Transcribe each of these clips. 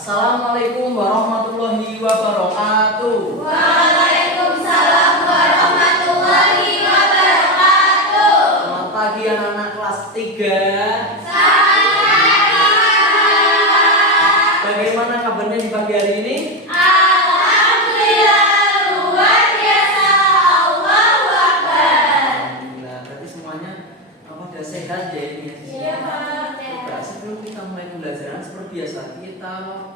Assalamualaikum warahmatullahi wabarakatuh. Waalaikumsalam warahmatullahi wabarakatuh. Selamat pagi anak-anak kelas 3. Bagaimana kabarnya di pagi hari ini? Alhamdulillah luar biasa. Allahu Akbar. Alhamdulillah, berarti semuanya pada sehat ya ini. Iya, Pak. Nah, sebelum kita mulai pembelajaran seperti biasa, kita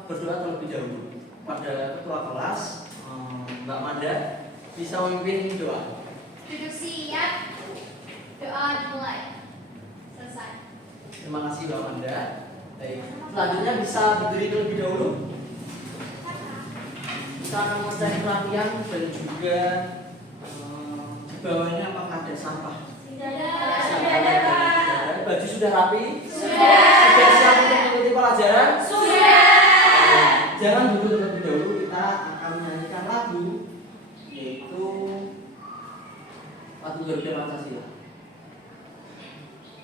berdoa terlebih dahulu pada ketua kelas, Mbak Manda, bisa memimpin doa. Duduk siap. Doa dimulai. Selesai. Terima kasih Mbak Manda. Baik, selanjutnya bisa berdiri terlebih dahulu. Kita akan mencari perhatian dan juga di bawahnya apakah ada sampah? Sudah ada, Pak. Baju sudah rapi? Sudah. Sudah siap untuk mengikuti pelajaran? Sudah. Jangan duduk terlebih dahulu, kita akan menyanyikan lagu, yaitu lagu Garuda Pancasila.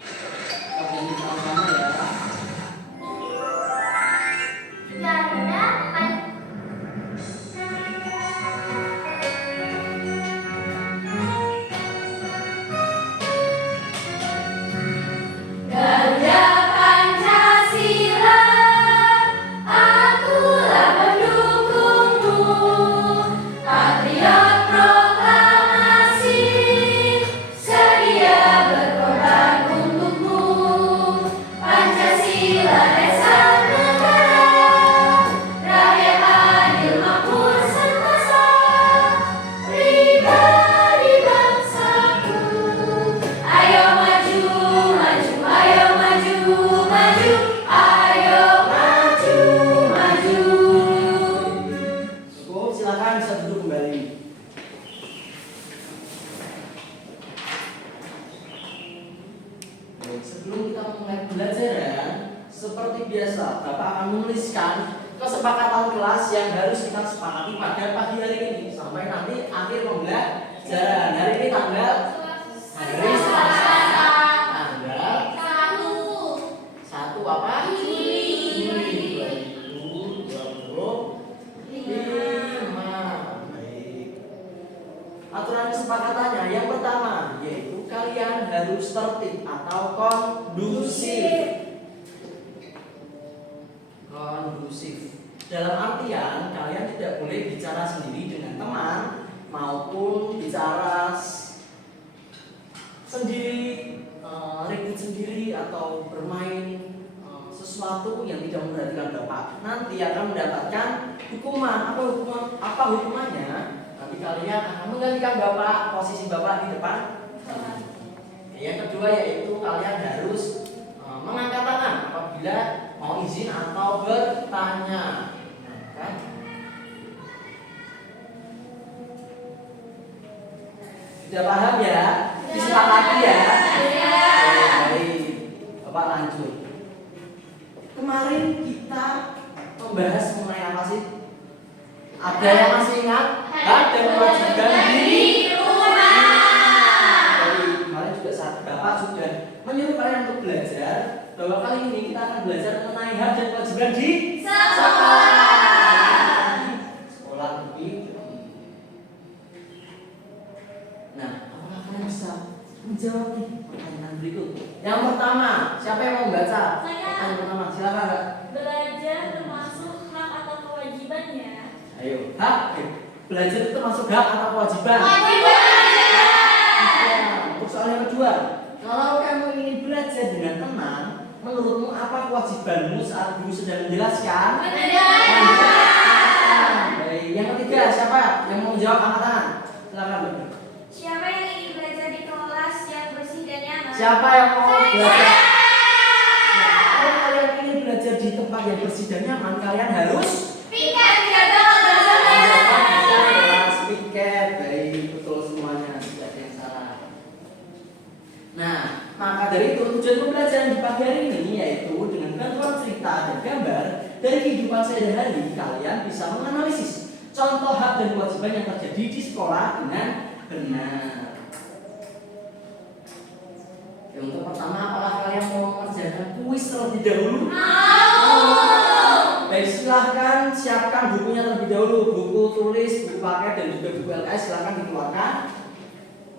Kita nyanyi sama-sama ya. Garuda Garuda Pancasila, akulah pendukungmu, patriot proklamasi, sedia berkorban untukmu. Pancasila dasar negara, rakyat adil makmur sentosa, pribadi bangsaku. Ayo maju, maju, ayo maju, maju, ayo maju, maju. Cukup, silakan bisa duduk kembali. Baik, sebelum kita mulai pembelajaran, seperti biasa, Bapak akan menuliskan kesepakatan kelas yang harus kita sepakati pada pagi hari ini sampai nanti akhir pembelajaran. Hari ini tanggal hari Selasa, tanggal 1 apa? Juli 2025. Baik. Aturan kesepakatannya yang pertama yaitu kalian harus tertib atau kondusif. Kondusif. Dalam artian kalian tidak boleh bicara sendiri dengan teman maupun bicara sendiri, ribut sendiri atau bermain sesuatu yang tidak memperhatikan Bapak. Nanti akan mendapatkan hukuman. Apa hukumannya? Nanti kalian akan menggantikan Bapak, posisi Bapak di depan. Yang kedua yaitu kalian harus mengangkat tangan apabila mau izin atau bertanya. Kan? Sudah paham ya? Disepakati ya? Baik, Bapak lanjut. Kemarin kita membahas mengenai apa sih? Ada yang masih ingat? Ada kewajiban di rumah. Dari kemarin juga Bapak sudah menyuruh kalian untuk belajar bahwa kali ini kita akan belajar mengenai hak dan kewajiban di sekolah negeri. Nah, apakah kalian bisa menjawab nih pertanyaan berikut? Yang pertama, siapa yang mau membaca? Saya. Pertanyaan pertama, silakan Kak. Belajar termasuk hak atau kewajibannya? Ayo, hak. Belajar itu termasuk hak atau kewajiban? Untuk soal yang kedua, kalau kamu ingin belajar dengan tenang, menurutmu apa kewajibanmu saat guru sedang menjelaskan? Baik, yang ketiga siapa yang mau menjawab angkat tangan? Silakan. Siapa yang ingin belajar di kelas yang bersih dan nyaman? Siapa yang mau belajar? Kalau kalian ingin belajar di tempat yang bersih dan nyaman, kalian harus Piket jaga kebersihan. piket. Baik, betul semuanya, tidak ada yang salah. Nah, maka dari itu tujuan pembelajaran di pagi hari ini yaitu dengan bantuan cerita dan gambar dari kehidupan sehari-hari kalian bisa menganalisis contoh hak dan kewajiban yang terjadi di sekolah dengan benar. Untuk pertama, apakah kalian mau mengerjakan kuis terlebih dahulu? Mau. Baik, Baik, silahkan siapkan bukunya terlebih dahulu. Buku tulis, buku paket, dan juga buku LKS silahkan dikeluarkan.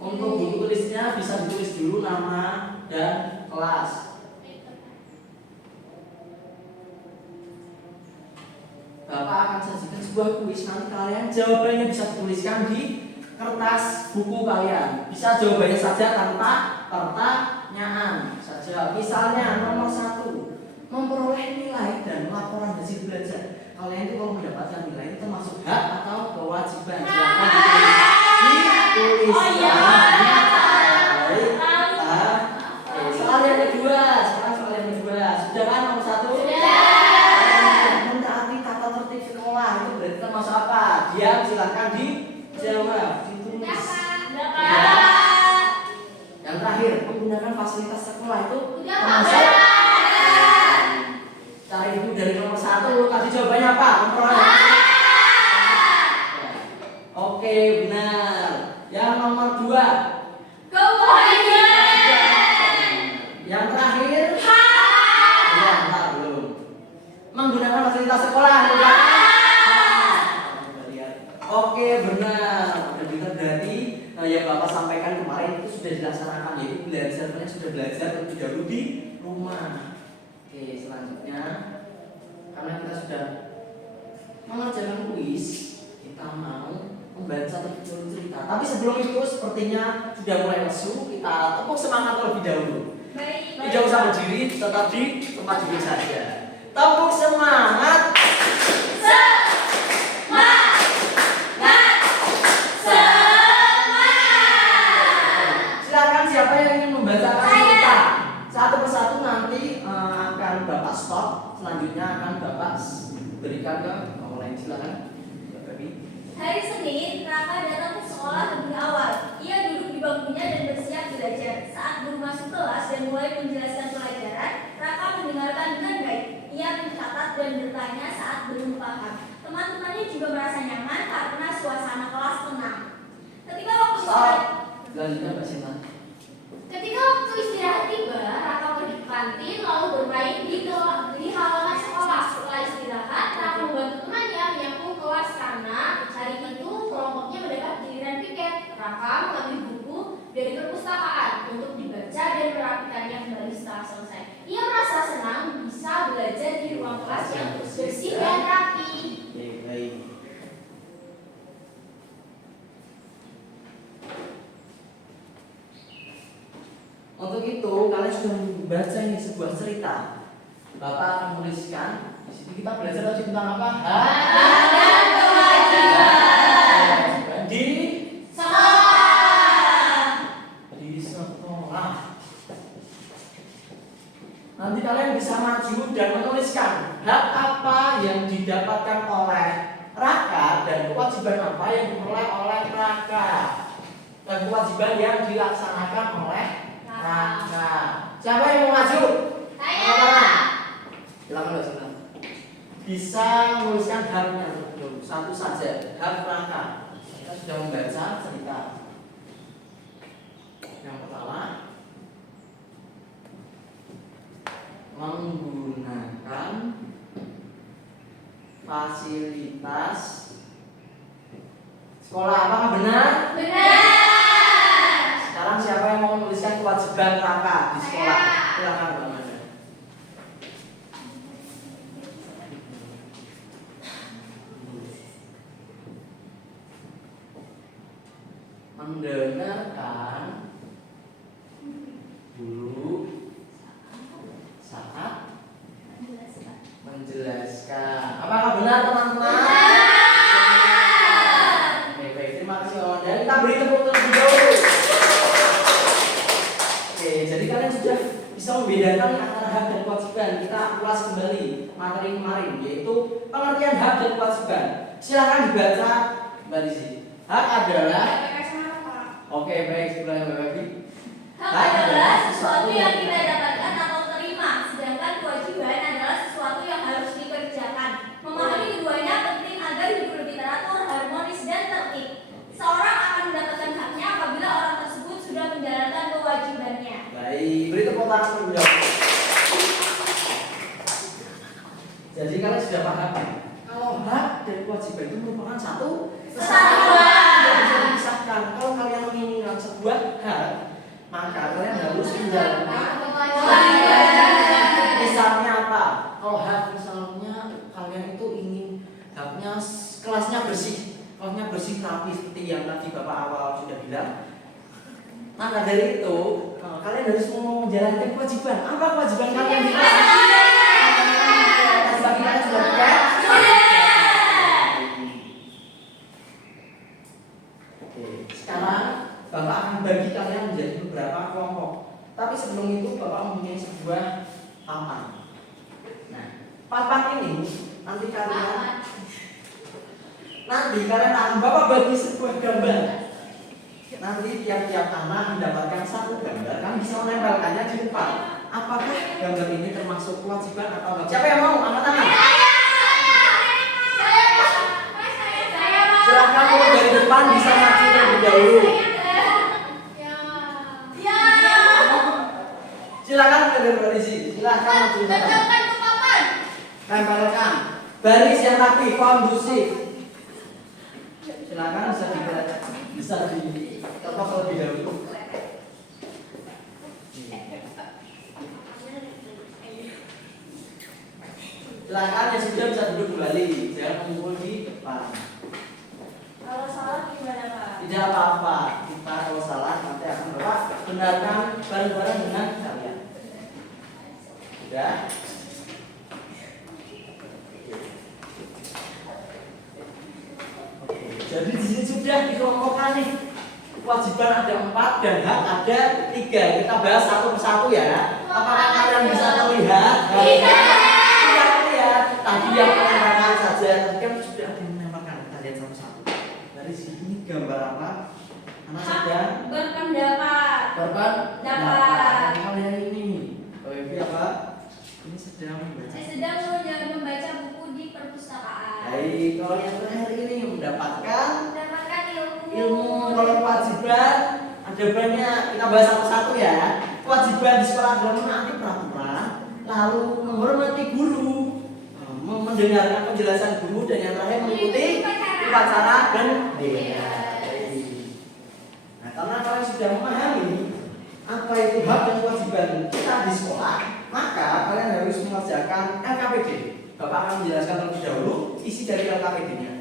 Untuk buku tulisnya bisa ditulis dulu nama dan kelas. Bapak akan sajikan sebuah kuis, nanti kalian jawabannya bisa dituliskan di kertas buku kalian. Bisa jawabannya saja tanpa pertanyaan saja. Misalnya nomor 1, memperoleh nilai dan laporan hasil belajar. Kalian itu kalau mendapatkan nilai itu termasuk hak atau kewajiban? Silakan ditulis. Oh iya. Soal yang kedua, sekarang soal yang kedua. Sudah kan nomor 1? Mentaati tata tertib sekolah itu berarti termasuk apa? Diam, silakan dijawab, ditulis. Yang terakhir, menggunakan fasilitas sekolah itu termasuk. Cari ibu dari nomor 1, tadi jawabannya apa? Memperoleh. Oke, benar. Yang nomor 2. Yang terakhir. Ya, entar belum. Menggunakan fasilitas sekolah. Oke, benar. Berarti yang Bapak sampaikan kemarin itu sudah dilaksanakan, yaitu belajarnya sudah belajar terlebih dahulu di rumah. Oke, selanjutnya karena kita sudah mengerjakan kuis, kita mau membaca terlebih dahulu cerita. Tapi sebelum itu sepertinya sudah mulai lesu, kita tepuk semangat terlebih dahulu. Tidak usah berdiri, tetap di tempat duduk saja. Tepuk semangat. Silakan siapa yang ingin membacakan cerita. Satu persatu nanti akan Bapak stop. Selanjutnya akan Bapak berikan ke orang lain. Silakan. Hari Senin, Raka datang ke sekolah lebih awal. Ia duduk di bangkunya dan bersiap belajar. Saat guru masuk kelas dan mulai menjelaskan pelajaran, Raka mendengarkan dengan baik. Ia mencatat dan bertanya saat belum paham. Teman-temannya juga merasa nyaman karena suasana kelas tenang. Ketika waktu istirahat tiba, Raka pergi ke kantin lalu bermain di halaman sekolah. Setelah istirahat, Raka membantu temannya menyapu kelas karena hari itu kelompoknya mendapat giliran piket. Raka mengambil buku dari perpustakaan untuk dibaca dan merapikannya kembali setelah selesai. Ia merasa senang bisa belajar di ruang kelas yang bersih dan rapi. Baik. Untuk itu kalian sudah membaca ini sebuah cerita. Bapak akan menuliskan. Di sini kita belajar lagi tentang apa? Hak dan kewajiban Di sekolah. Nanti kalian bisa maju dan menuliskan hak apa yang didapatkan oleh Raka dan kewajiban apa yang diperoleh oleh Raka dan kewajiban yang dilaksanakan oleh Raka. Siapa yang mau maju? Saya. Silakan. Bisa menuliskan haknya dulu. Satu saja, hak Raka. Kita sudah membaca cerita. Yang pertama, menggunakan fasilitas sekolah. Apakah benar? Benar. Sekarang siapa yang mau menuliskan kewajiban Raka di sekolah? Silakan Bang Manda. Mendengarkan dulu saat menjelaskan. Apakah benar teman-teman? Baik, terima kasih kawan. Dan kita beri tepuk terlebih dahulu. Oke, jadi kalian sudah bisa membedakan antara hak dan kewajiban. Kita ulas kembali materi kemarin, yaitu pengertian hak dan kewajiban. Silakan dibaca Mbak Lizzy. Hak adalah. Oke, baik, sebenarnya Mbak Babi. Hak adalah sesuatu yang kita dapatkan atau terima, sedangkan kewajiban adalah sesuatu yang harus dikerjakan. Memahami keduanya penting agar hidup lebih teratur, harmonis, dan tertib. Seorang akan mendapatkan haknya apabila orang tersebut sudah menjalankan kewajibannya. Baik, beri tepuk tangan terlebih dahulu. Jadi kalian sudah paham kalau hak dan kewajiban itu merupakan satu Kesatuan. tidak bisa dipisahkan. Kalau kalian menginginkan sebuah hak, maka kalian harus menjalankan misalnya apa? Kalau hak misalnya kalian itu ingin haknya kelasnya bersih rapi seperti yang tadi Bapak awal sudah bilang. Maka dari itu kalian harus menjalankan kewajiban. Apa kewajiban kalian di kelas? Bagi kalian sudah bukan? Oke, sekarang Bapak akan bagi kalian menjadi beberapa kelompok. Tapi sebelum itu Bapak mempunyai sebuah papan. Nah, papan ini nanti kalian akan Bapak bagi sebuah gambar. Nanti tiap-tiap anak mendapatkan satu gambar, kan bisa menempelkannya di depan. Apakah gambar ini termasuk kewajiban atau enggak? Siapa yang mau? Angkat tangan. Silakan mulai dari depan, bisa maju terlebih dahulu. Silakan mulai dari sini. Silakan maju. Tempelkan baris yang rapi, kondusif. Silakan bisa diketok terlebih dahulu. Silakan yang sudah bisa duduk kembali, jangan mengumpul di depan. Kalau salah gimana Pak? Tidak apa-apa, kita kalau salah nanti akan Bapak benarkan bareng-bareng dengan kalian. Sudah? Oke, jadi di sini sudah dikelompokkan nih. Kewajiban ada 4 dan hak ada 3. Kita bahas satu persatu ya. Apakah kalian bisa terlihat? Tidak terlihat. Tadi yang menempelkan saja, tadi kan sudah ada yang menempelkan. Kita lihat satu-satu. Dari sini gambar apa? Anak sedang berpendapat. Berpendapat. Kalian ini, Bapak apa? Ini sedang membaca. Saya sedang membaca buku di perpustakaan. Baik, kalau yang terakhir ini mendapatkan ilmu. Kalau kewajiban ada banyak, kita bahas satu-satu ya. Kewajiban di sekolah adalah menaati peraturan, lalu menghormati guru, mendengarkan penjelasan guru, dan yang terakhir mengikuti upacara dan bendera. Nah, karena kalian sudah memahami apa itu hak dan kewajiban kita di sekolah, maka kalian harus mengerjakan LKPD. Bapak akan menjelaskan terlebih dahulu isi dari LKPD-nya.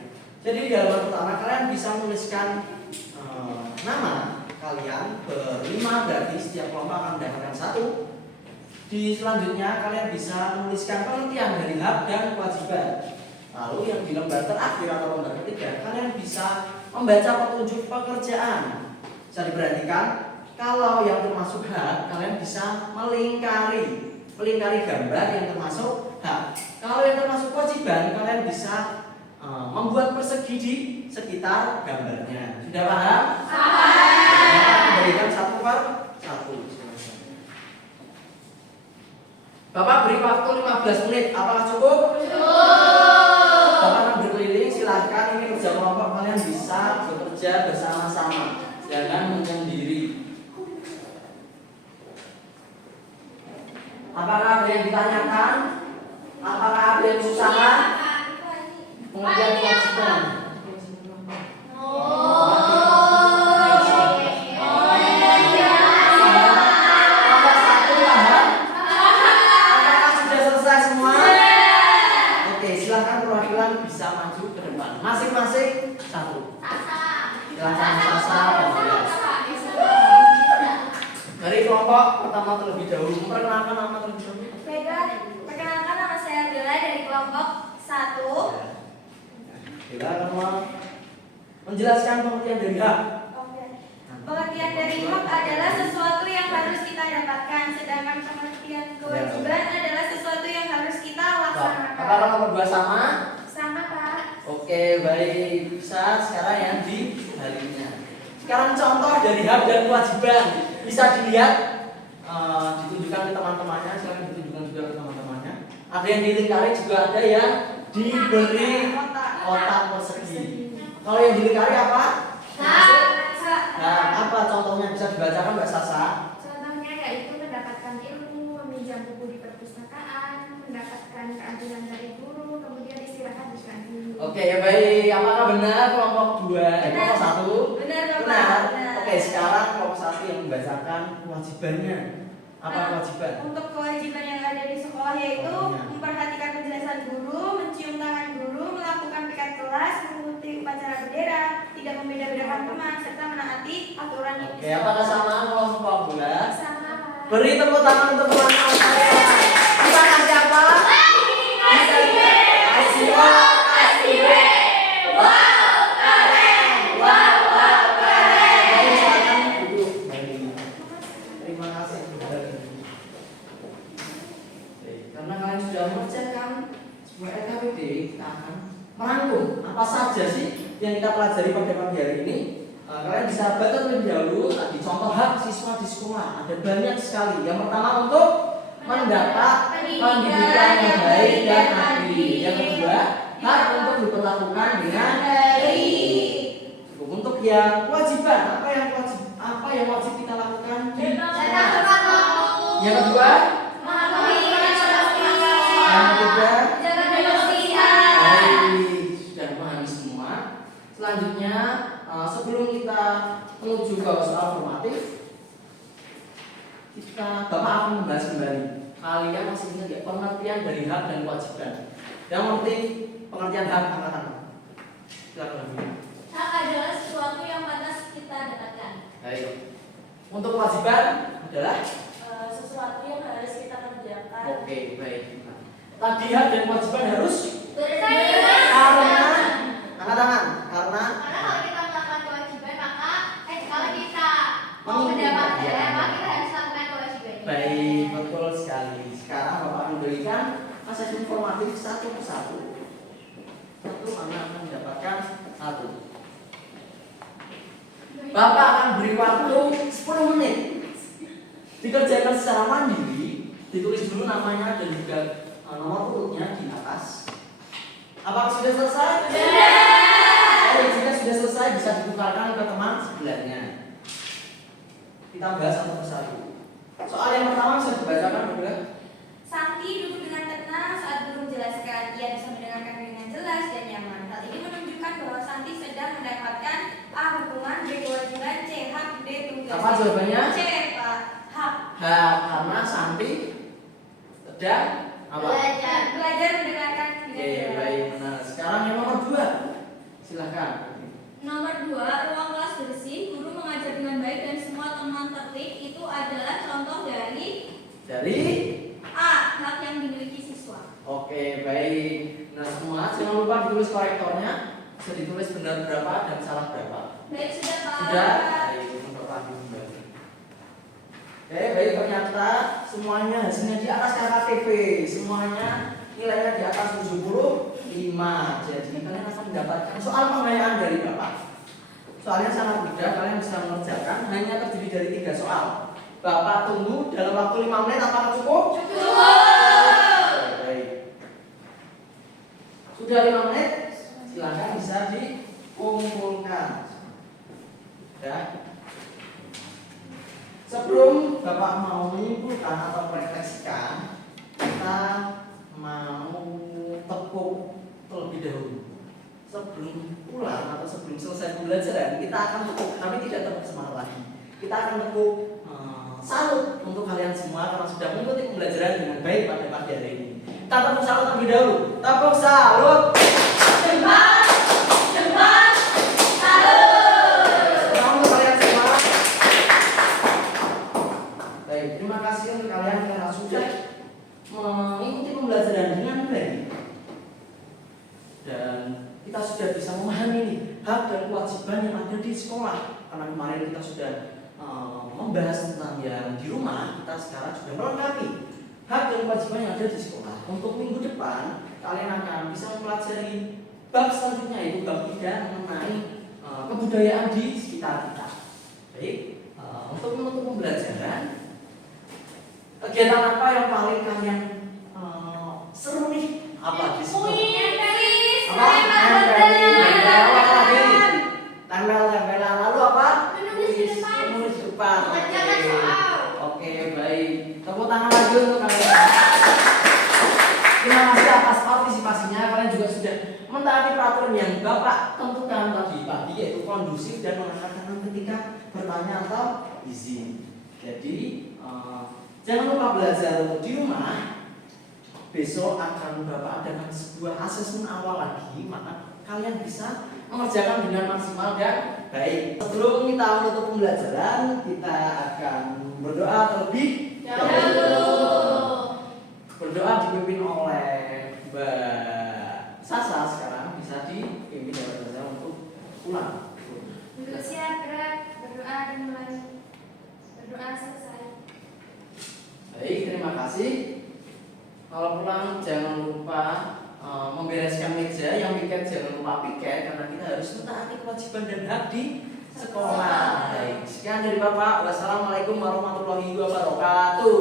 Jadi di halaman pertama kalian bisa menuliskan nama kalian berlima, berarti setiap kelompok akan mendapatkan 1. Di selanjutnya kalian bisa menuliskan pengertian dari hak dan kewajiban. Lalu yang di lembar terakhir atau lembar ketiga kalian bisa membaca petunjuk pekerjaan. Bisa diperhatikan kalau yang termasuk hak kalian bisa melingkari gambar yang termasuk hak. Kalau yang termasuk kewajiban kalian bisa membuat persegi di sekitar gambarnya. Sudah paham? Paham. Berikan 1/1. Bapak beri waktu 15 menit. Apakah cukup? Cukup. Bapak akan berkeliling. Silahkan ini kerja kelompok kalian bisa bekerja bersama-sama. Jangan menyendiri. Apakah ada yang ditanyakan? Apakah ada yang kesusahan? Pengertian kewajiban. Apakah satu paham? Apakah sudah selesai semua? Oke, silakan perwakilan bisa maju ke depan. Masing-masing 1. Silakan Sasa. Dari kelompok pertama terlebih dahulu. Memperkenalkan nama terlebih dahulu. Perkenalkan, nama saya Bella dari kelompok 1. Kita akan menjelaskan pengertian dari hak. Pengertian dari hak adalah sesuatu yang harus kita dapatkan, sedangkan pengertian kewajiban adalah sesuatu yang harus kita laksanakan. Apakah nomor 2 sama? Sama Pak. Oke, baik. Bisa sekarang yang di baliknya. Sekarang contoh dari hak dan kewajiban. Bisa dilihat, ditunjukkan ke teman-temannya. Silakan ditunjukkan juga ke teman-temannya. Ada yang dilingkari, juga ada yang diberi kotak persegi. Kalau yang dilingkari apa? Nah, apa contohnya bisa dibacakan Mbak Sasa? Contohnya yaitu mendapatkan ilmu, meminjam buku di perpustakaan, mendapatkan keadilan dari guru, Oke, baik. Apakah benar kelompok 2, kelompok 1? Benar, Bapak. Benar. Benar. Oke, sekarang kelompok 1 yang membacakan kewajibannya. Apa Nah, kewajiban? Untuk kewajiban yang ada di sekolah yaitu Contohnya. memperhatikan penjelasan guru, mencium tangan guru, melakukan piket kelas, mengikuti upacara bendera, tidak membeda-bedakan teman, serta menaati aturan yang Oke, apakah sama kelompok 2? Sama, Pak. Beri tepuk tangan untuk teman-teman saya. Kita kasih apa? Kasih A, kasih B. Wow, keren. Wow, wow, keren. Baik, silakan duduk. Baik. Terima kasih. Baik, karena kalian sudah mengerjakan sebuah LKPD, kita akan merangkum apa saja sih yang kita pelajari pada pagi hari ini. Kalian bisa baca terlebih dahulu tadi contoh hak siswa di sekolah. Ada banyak sekali. Yang pertama untuk mendapat pendidikan yang baik dan adil. Yang kedua, hak untuk diperlakukan dengan baik. Untuk yang kewajiban, apa yang wajib kita lakukan di sekolah? Yang kedua, yang ketiga, baik, sudah memahami semua. Selanjutnya, sebelum kita menuju ke soal formatif, Bapak akan membahas kembali. Kalian masih ingat ya pengertian dari hak dan kewajiban? Yang penting pengertian hak angkat tangan. Silakan. Hak adalah sesuatu yang pantas kita dapatkan. Baik. Untuk kewajiban adalah Sesuatu yang harus kita kerjakan. oke, baik. Tadi hak dan kewajiban harus Berseimbang. karena angkat tangan karena Karena kalau kita melakukan kewajiban maka kalau kita mau Mengikuti. mendapatkan maka kita harus lakukan kewajiban. baik, betul sekali. Sekarang Bapak akan berikan asesmen formatif satu persatu. Satu anak akan mendapatkan satu. Bapak akan beri waktu 10 menit. Dikerjakan secara mandiri, ditulis dulu namanya dan juga nomor urutnya di atas. Apakah sudah selesai? Sudah. Jika sudah selesai bisa ditukarkan ke teman sebelahnya. Kita bahas satu persatu. Soal yang pertama bisa dibacakan juga. Santi duduk dengan tenang saat guru menjelaskan. Ia bisa mendengarkan dengan jelas dan nyaman. Hal ini menunjukkan bahwa Santi sedang mendapatkan A. Hukuman, B. Kewajiban, C. Hak, D. Tugas. Apa jawabannya? C. Pak. Hak. Karena Santi sedang apa? Belajar mendengarkan dengan Oke, jelas. baik, benar. Sekarang yang nomor 2. Silahkan. Nomor 2, ruang kelas bersih, guru mengajar dengan baik dan semua teman tertib. Itu adalah contoh dari Dari A. Hak yang dimiliki siswa. oke, baik. Nah, semua jangan lupa ditulis korektornya. Bisa ditulis benar berapa dan salah berapa. Baik, sudah Pak. Sudah? Baik, untuk lagi kembali. Oke, baik, ternyata semuanya hasilnya di atas KKTP. Semuanya nilainya di atas 75. Jadi kalian akan mendapatkan soal penggayaan dari Bapak. Soalnya sangat mudah, kalian bisa mengerjakan. Hanya terdiri dari 3 soal. Bapak tunggu dalam waktu 5 menit. Apakah cukup? Cukup. Baik. Sudah 5 menit, silakan bisa dikumpulkan. Ya. Sebelum Bapak mau menyimpulkan atau merefleksikan, kita mau tepuk terlebih dahulu. Sebelum pulang atau sebelum selesai pembelajaran, kita akan tepuk, tapi tidak tepuk semangat lagi. Kita akan tepuk salut untuk kalian semua karena sudah mengikuti pembelajaran dengan baik pada pagi hari ini. Kita tepuk salut terlebih dahulu. Tepuk salut. Jempol, jempol, salut. Selamat untuk kalian semua. Baik, terima kasih untuk kalian karena sudah mengikuti pembelajaran dengan baik. Dan kita sudah bisa memahami nih hak dan kewajiban yang ada di sekolah. Karena kemarin kita sudah membahas tentang yang di rumah, kita sekarang sudah melengkapi hak dan kewajiban yang ada di sekolah. Untuk minggu depan kalian akan bisa mempelajari bab selanjutnya, yaitu bab 3 mengenai kebudayaan di sekitar kita. Baik, untuk menutup pembelajaran, kegiatan apa yang paling kalian seru nih? Apa di sekolah? Apa? Tempel-tempelan. Lalu apa? Menulis di depan. Menulis di depan. Mengerjakan Oke. soal. Oke, baik. Tepuk tangan lagi untuk kalian. Terima kasih atas partisipasinya. Kalian juga sudah mentaati peraturan yang Bapak tentukan tadi pagi, yaitu kondusif dan mengangkat tangan ketika bertanya atau izin. Jadi jangan lupa belajar untuk di rumah. Besok akan Bapak adakan sebuah asesmen awal lagi, maka kalian bisa mengerjakan dengan maksimal dan baik. Sebelum kita menutup pembelajaran, kita akan berdoa terlebih dahulu. Berdoa dipimpin oleh Mbak Sasa. Sekarang bisa dipimpin oleh Mbak Sasa untuk pulang. Untuk siap gerak berdoa dan mulai berdoa selesai. Baik, terima kasih. Kalau pulang jangan lupa membereskan meja, yang piket jangan lupa piket karena kita harus mentaati kewajiban dan hak di sekolah. Baik, sekian dari Bapak. Wassalamualaikum warahmatullahi wabarakatuh.